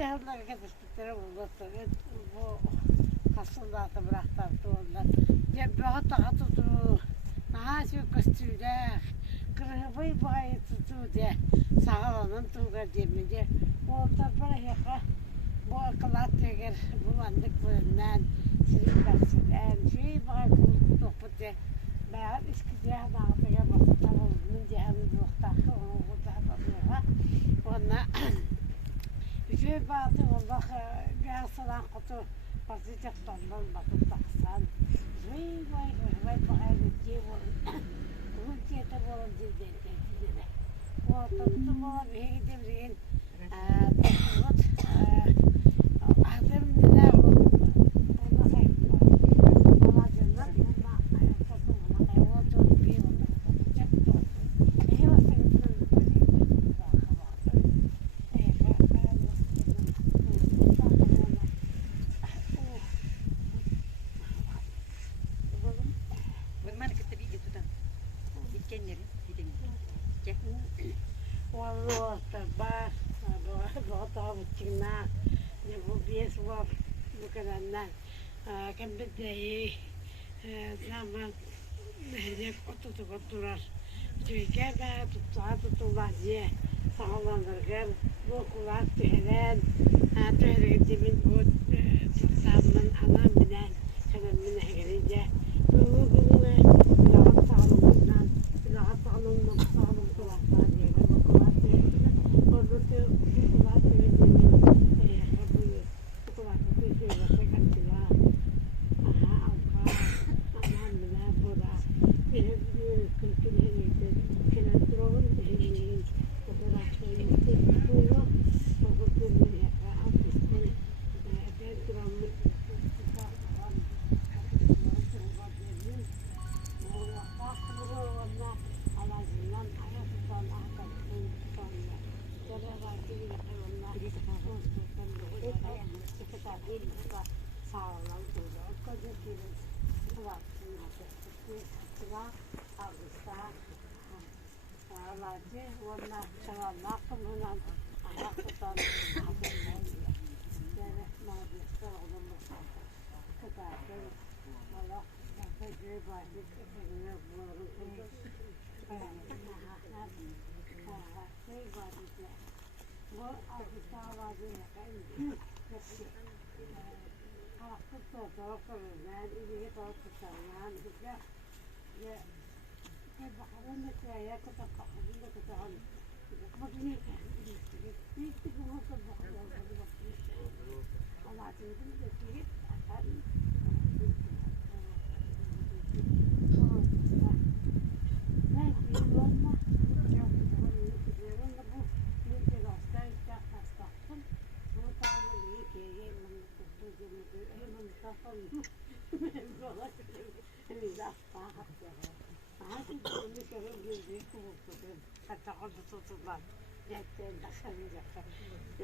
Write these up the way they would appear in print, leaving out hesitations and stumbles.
tehirler gediştikleri bulurlar. Bu kasıllarda bıraktar doğrular. Cebbağı tağı tutu. Naşı kostüler. Kırıbı bayı tutu de. Sağlanın tuğgar demece. Olta bırakı. Bu akıllat teger bulandık bölümden. Sirin taksiden. Şey bayı bu topu ben eskiden dağıtıya bakıp onun cehennem muhtarı onu kurtardılar. Ona üçüncü bazı Allah bir salan kutu basacak ondan bakıp baksan. Vay bakayım diye bu. Bu diyete bu diyete. O tanıtım olan bir gidebiliriz. Bakıyoruz. Adım ne bu? Kan bedai zaman hanya kotor-kotoran. Juga ada tutulah je. Sağlanırken bu kulak tühelen, tühelen demin bu zaman anam bilen, kanım bilen gelince bu lahat sağlamından, sağlam kulaklar diye bu kulak tühelen, orada bu kulak tühelen demin, bu kulak tühelen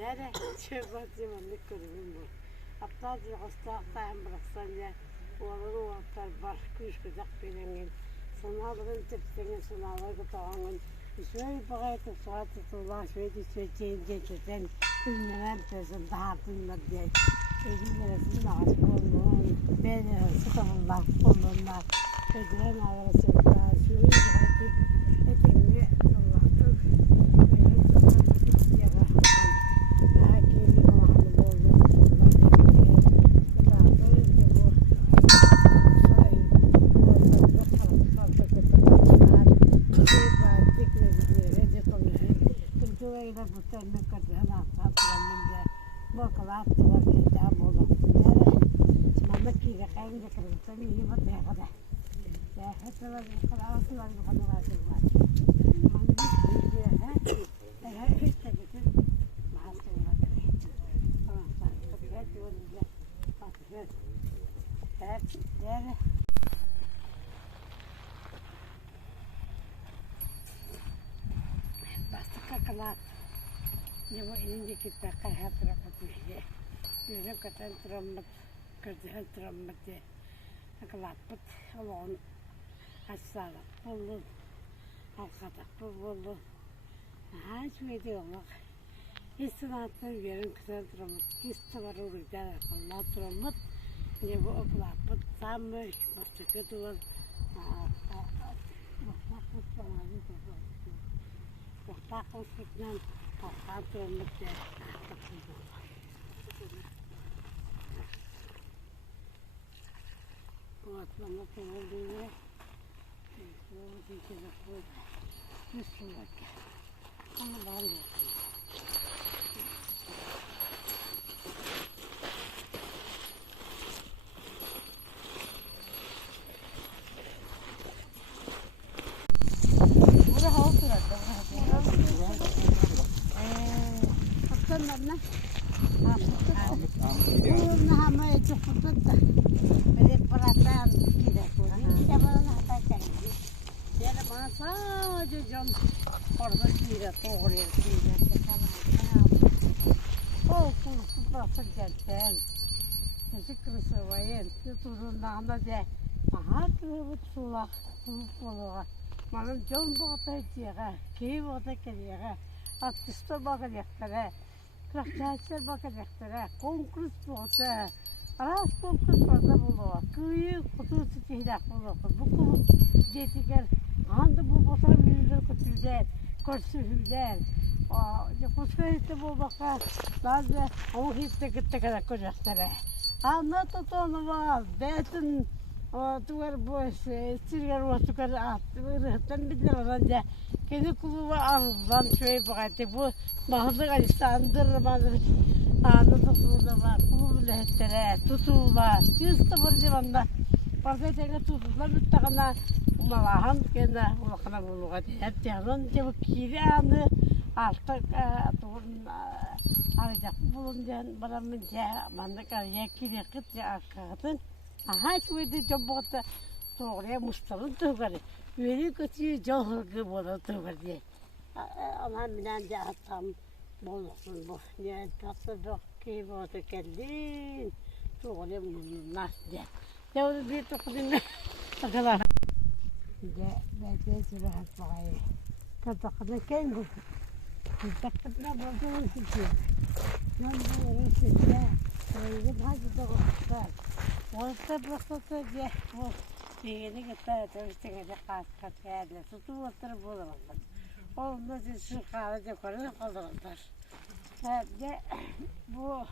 Yani çöpatı manlık kurulum bu. Hatta bir hastayım bıraksan ya oğlanı oğlanlar var kuş kızak benim. Sınavların tepsinin sınavları kutuğunun. Şöyle bakayım saat tutulan şöyle geçen ünlüler peşin daha duymadı diye. Elimlersin ağaç olun. Beni sıkılırlar olurlar. Edilen ağrısında şöyle bakayım. Etenli Allah'tır. Yo ini kita kayak terapati ya. Jadi kata teramat kerja teramat ya. Kelapet alon asal puluh, al kata puluh. Nah, sudah orang İstinattan yerin güzel duramaz. İsti var o güzel akıllar duramaz. Ne bu okulapıt tam mı bastıkı duvar. Bakmak olsun kalkan duramaz diye. Bu atmanı doğru bu dikine bu üstüne. Ama ben de. Kaptanlarına bu nama itu putut beri perasaan tidak boleh siapa nak pakai dia mana saja jam order tidak tohir tidak oh pun perjanjian jadi kerusuhan turun nama dia mahal betul lah malam jam berapa dia kau berapa dia artistler bakacaklar, krakçaçlar bakacaklar, konkurs olsa, aras konkurs olsa bulur, köyü kutusu çiğdak bulur, bu kulu jetiker, anda bu boşa büyüler kötüler, körsühüler, kuskayısı bu baka, bazı o hisse gitti kadar kocaklar, anlatı tonu var, betin, tuvar boş, sirgar var, tukar at, hıttan bilir orada. Kedi kulu var arıdan şöyle bakaydı bu bazı kalistandır bazı anı tutulda var kulu biletlere tutullar cüstü bir civanda orada çeke tutullar bir takana malahan kende ulakana buluğa hep diyorlar ki bu kiri anı artık doğun arayacak buluncan baramince mandıkar yakiri kıt ya akıtın aha şöyle jambota doğruya mustalın tuğarı Veri kötü cahırgı bolatı var diye. Ama minence atam bolsun bu. Yani tatlı ki bolatı kendin. Çoğule bunlar diye. Ya onu bir tokudun takılar. Ben de rahat bakayım. Katakını kendi. Katakını bozulur ki. Ben bu orası ya. Öyle bazı dokuzlar. Orada bırakılsa diye. Yeni gitar çalıştığında kas geldi. Tutu oturup bulamadım. Ondan sonra kahvede koyuyor kalırlar. Hem bu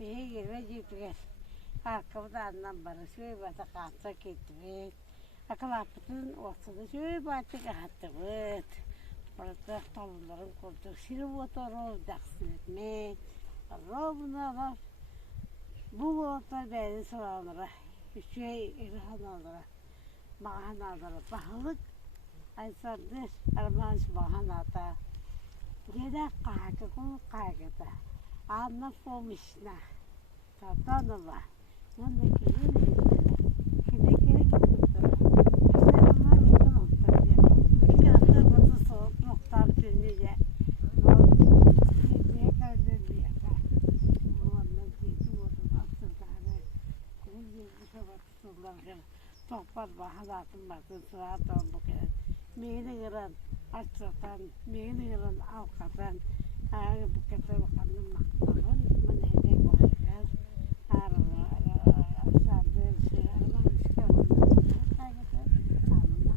bir yere gittik. Arkamda annem bana şöyle bana kalsa gitti. Akıl apıtın ortada şöyle bana kalktı. Burada tavukların kurdu. Şimdi bu taraf daksın etmek. Robuna var. Bu orta beni soranlara. Şey irhanlara. Bahanada bahalık aysandır armağan bahanada gene kahke konu kahkeda anla fomişna tatanıla nanda kiri kide kiri selamlar olsun nokta diye iki hafta batı soğuk nokta bütünlüğe diye kalbim diye ondan diye doğdum aslında kul bir sabah tutular Topar bahalatın batın sıradan bu kadar. Meyini kıran açıktan, meyini kıran avkatan, bu kadar bakanın maktamın, manhede koyar, aşağıda şey, arman çıkarımda, kaygıda, anla.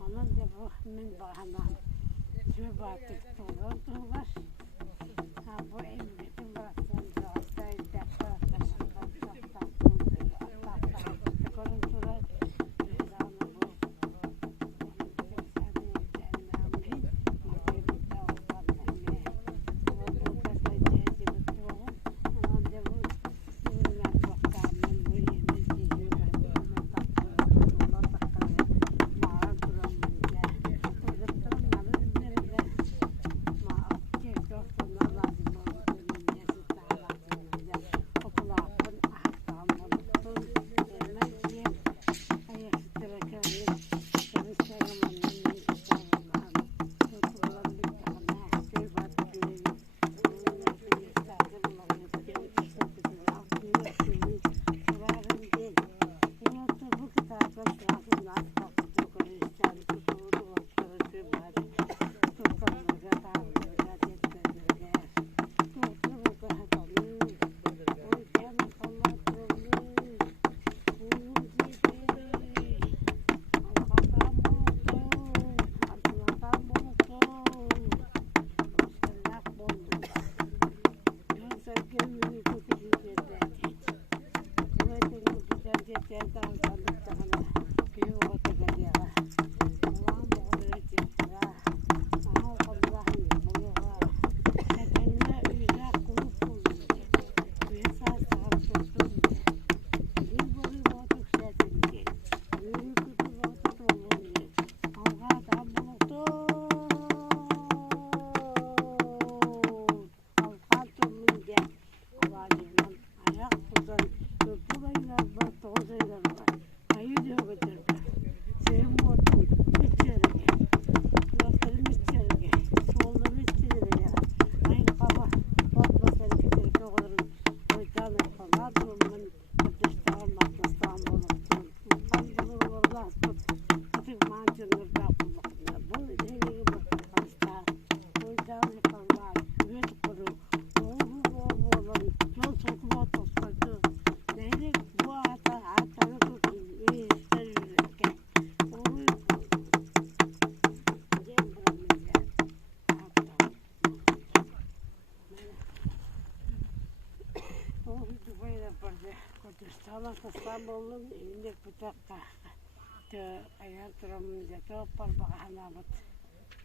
Onun da bu min bahanan, şu batık tuğlar var. Bu emniyetin bıraktığım Şeytan sandıklarına büyük ortaya diye. Allah'ım oğlunu çıktıra. Ama Allah'ım buluğa. Kendine üyüze kulup buldum. Üyüze sağlık tuttum. Bir boyu boğduk şeytince. Büyük kutu boğduk olunca. Avgadan buluktu. Avgat olunca. Avacından ayak tutan. Tuttulaylar var, toğuzaylar var. Ayı diyor götürdü. Senin otun içeride. Kulaklarım içeride. Sollarım içeride. Aynı kaba. Korkma seni getirip oğullarım. Oydan falan durumdan. Kıdıştağım, atlastan buluktum. Kan bulur orada astım. Atık mancınır da buluktum. Bu dengeyi bakmışlar. Oydan falan. Üret kuru. Oğlum. Yol sokup otostacı. Neydi bu atanı tutun, ister yürürken. Onu gel buramıza. O Dubai'de yapardı. Kudüs'tan İstanbul'un elinde bıçakta. Ayar duramınca çok parmağına bat.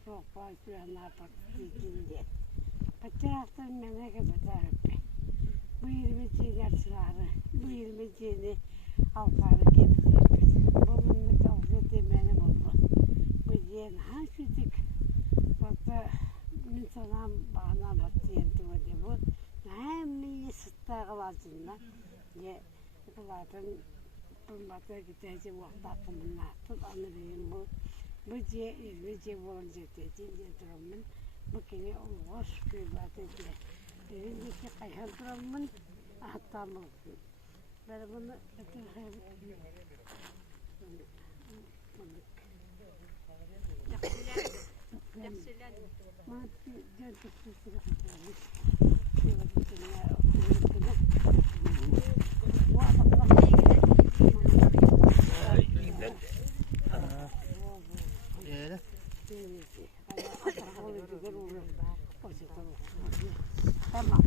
Çok parmağına bat. Dikildi. Bıçaktın meneke bıçak. Bu 20 ciner çırağını, bu 20 cini avkarı getirdi. Bunun kavga demeni buldu. Bu yen haşucuk. Bakta insanam bağına battı yentime de bu. Hem iyi sıtta kılacınlar. Ye kıladın bulmata gideceği vakit aklımın atıl anırayım bu. Bu ce 20 ce olunca dediğince durumun. Bu kere olmaz kıymet ediyor. Elindeki kayhan durumun ahtam olsun. Ben bunu götüreyim. Yapsilen. Maddi gördükçe sıra katılmış. Bu adamlar neye gider? Öyle. Tamam,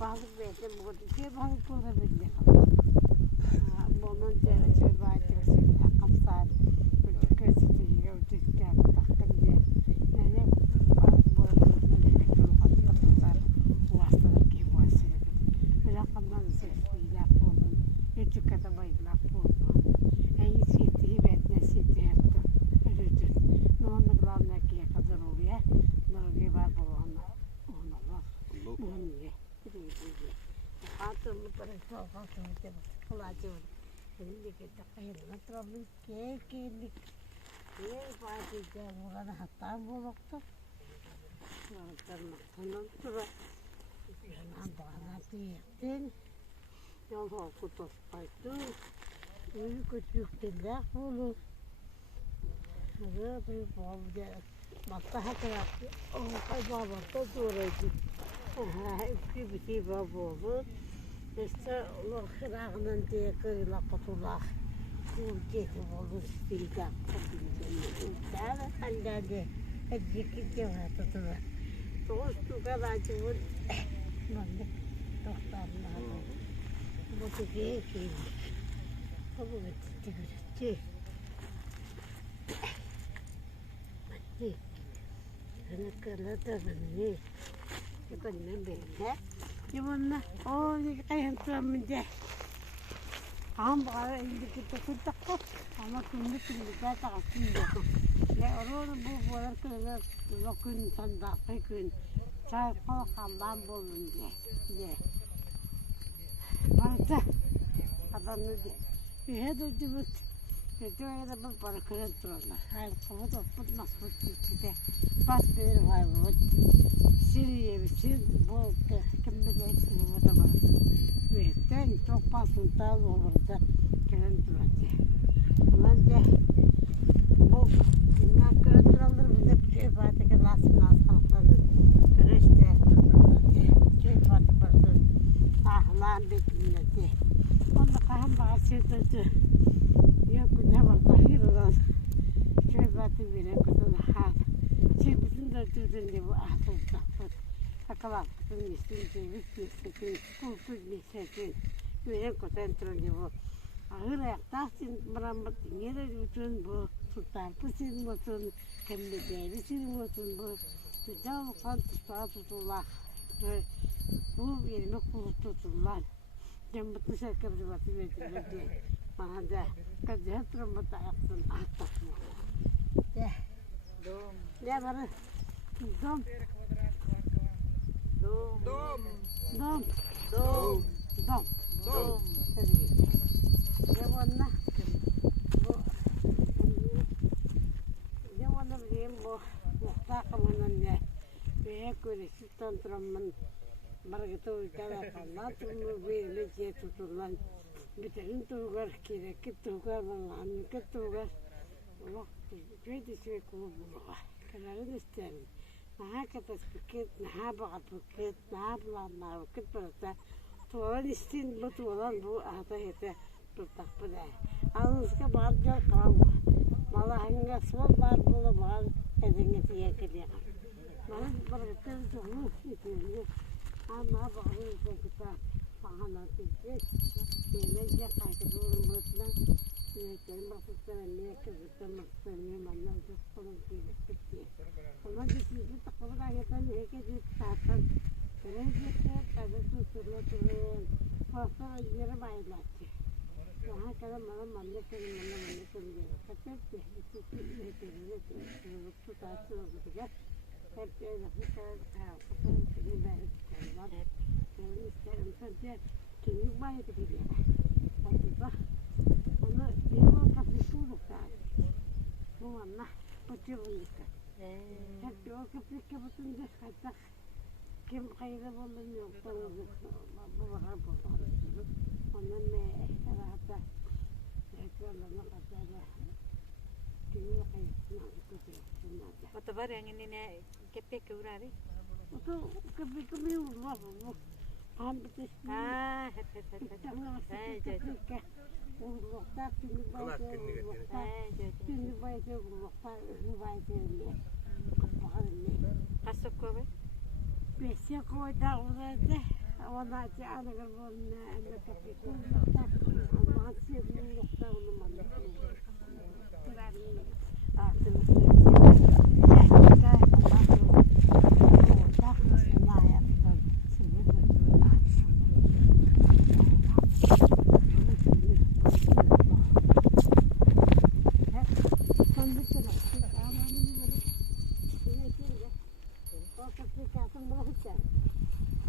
balık verdim burada. Bir balık burada bildim. Bunun çay bahçesi kapsar. Burada köşesi yolculuklar takım diye. Yani balık burada nereye kurulmadı kapsar. Bu hastalık gibi bu hastalık. Rakamdan sesli laf oldu. Küçük katabayı laf oldu. En sihti hibetine sihti yaptı. Özür Nonlarındaki kadar oluyor. Nonları var bu ona. Ona var. Bunu ye. Hatırlı parası hatırlı da kulacı var. Elindeki takayla trabı kekelik. Ye bahçede burada hatta buluktu. Ondan sonra yana bana diyecektin. Yol okutup paydı. Uyku küçük de olur. Ada bir babda mata hakla o baba to duraydı. Eski bir şey baba. İşte Allah khirağının diye kıyla kutular. Ülkesi olur silga kapıyı. Daha halde hep var tutular. Dostu kadar çubuk. Bende doktorlar. Bu tükeyi ki. Bu tükeyi. Anaklardan yukarıdan böyle. Yuvarla, o ne kayhan turamınca. Ama indiki takı ama kundu daha takasın yok. Ya orada bu kadar kadar lokun sandık gün çay kalkan bulunca. Ya. Bana adam ne diyor? Bir hadi diyor. Videoya da para kırıntırlar. Hayır, kamu da tutmaz fırsatçıda. Bas bir var bu. Siriye bir şey bu kim bilir bu da var. Ve sen çok basıntılı olur da kırıntırlar. Bence bu ne kırıntırlar bir de bir şey var ki lastik halkalı. Kırıştı. Şey var burada. Ahlan bitmedi. Onu kahım bahsediyordu. Yok ne var hayırlar. Köy batı bile kadın ha. Bütün de düzende bu ahırda. Akalar bütün üstünde bütün kul kul mesekin. Böyle kontentron bu. Ağır ayaktasın, mıramıt, nere bütün bu, tutarpısın olsun, kembedeğlisin olsun bu, tutan kan tutar tutulak, bu yerime kulu tutullar. Cembetli şarkı bir batı verdi, bana da, kadı hatırımı da yaptın, ahtakma. Dom. Ne var? Dom. Dom. Dom. Dom. Dom. Dom. Ne var ne? Bu. Ne var ne bileyim bu. Muhtakamının ne? Beye köresi tantramın. Margıta uykada kallar. Tumu böyle diye tutulan. Bütün tuğgar kireki tuğgar vallahi ki tuğgar. Allah köyde şey kullanma. Kararın isterim. Naha katas paket, naha bağa paket, naha bulanlar paket barata. Tuğalan istin bu tuğalan bu ahta hete tutak bile. Alınızka bağır gel kalma. Mala hangi sol bağır bulu bağır edenge diye kediye. Mala barata tuğlu istiyor. Ama bağırın tekita pahana tiket. Gelince kaydırılır mutlan. Benim bakışlarım niye kızıktan bakışlarım annem çok kolay gerekti. Ama düşünce takılı ayetten heke bir tahttan. Gelecekte kadın tutuyor. Fazla yere bayılattı. Daha kadar bana mamleketim diyor. Kaçak diye tutarsı oldu. Hep öyle kapalı seni ben isterim. Ben isterim sadece tüm bayıdı gidiyor. Hatta onu bir kapısı olursa bu anla pati olursa. Hep o kapıyı kapatınca kaçak kim kayda bulun yok tanıdık bu var bu. Onun ne rahatta ekranlarına kadar kimi kayıtına tutuyor. Mata var yang ini ne kepek urari. Itu kapı olmaz bu. Hambitis. Hep. Tangan ketika ulukta tini bayi ulukta ini kapal ini. Kasuk kowe. Biasa kau dah urut awak aja ada kerana ada kapit ulukta masih ulukta mana. Kerana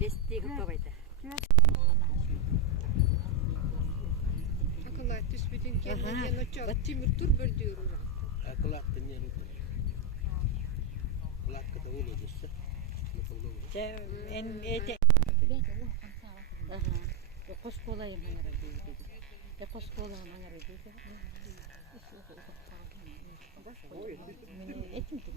Besti kowe ita. Akıllar tüsbütün kendine yanıcak timurtur bir diyor. Kulak dinleyelim. Kulak ketemu just. En ete. Ya koskola yang ngara di. Ya koskola yang ngara di. Mini etin tin.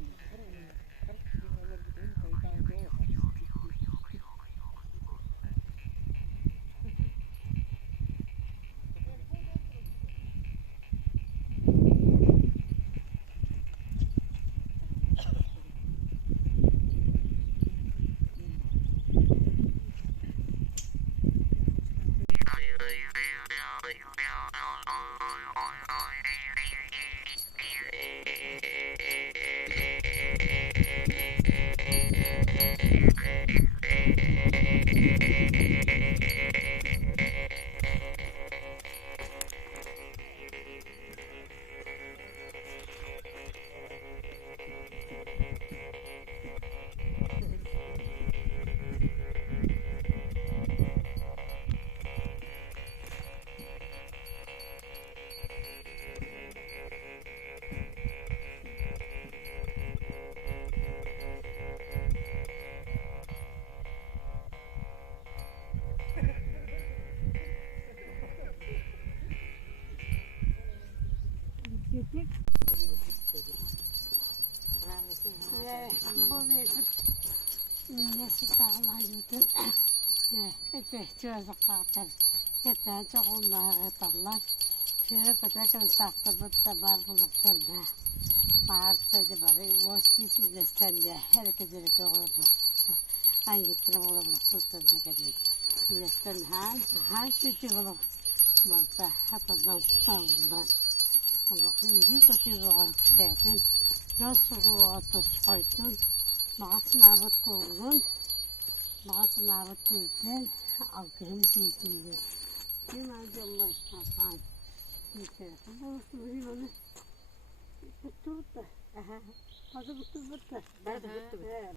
Gittik. Bu bir nesi tağlayıdır. Ete çözüklerdir. Ete çok onlar etarlar. Şöyle kadar tahtırıp da barbuluktur da. Bağırtaydı bari. Vosti sizlesten de herkese olabilir. Hangi tırım olabilir sultan da gelin. Sizlesten han sütü olur. Marta hatadan tavından. Allah'ım yukarı rahatladın. Yolsuğu ateş koydun. Mağazına avat oldun. Mağazına avat dedin. Alkırım zeytinli. Yılan yollar Hasan. Neyse. Bu yılanı. Tuttu. Aha. Fazla tuttu. Ben de tuttum.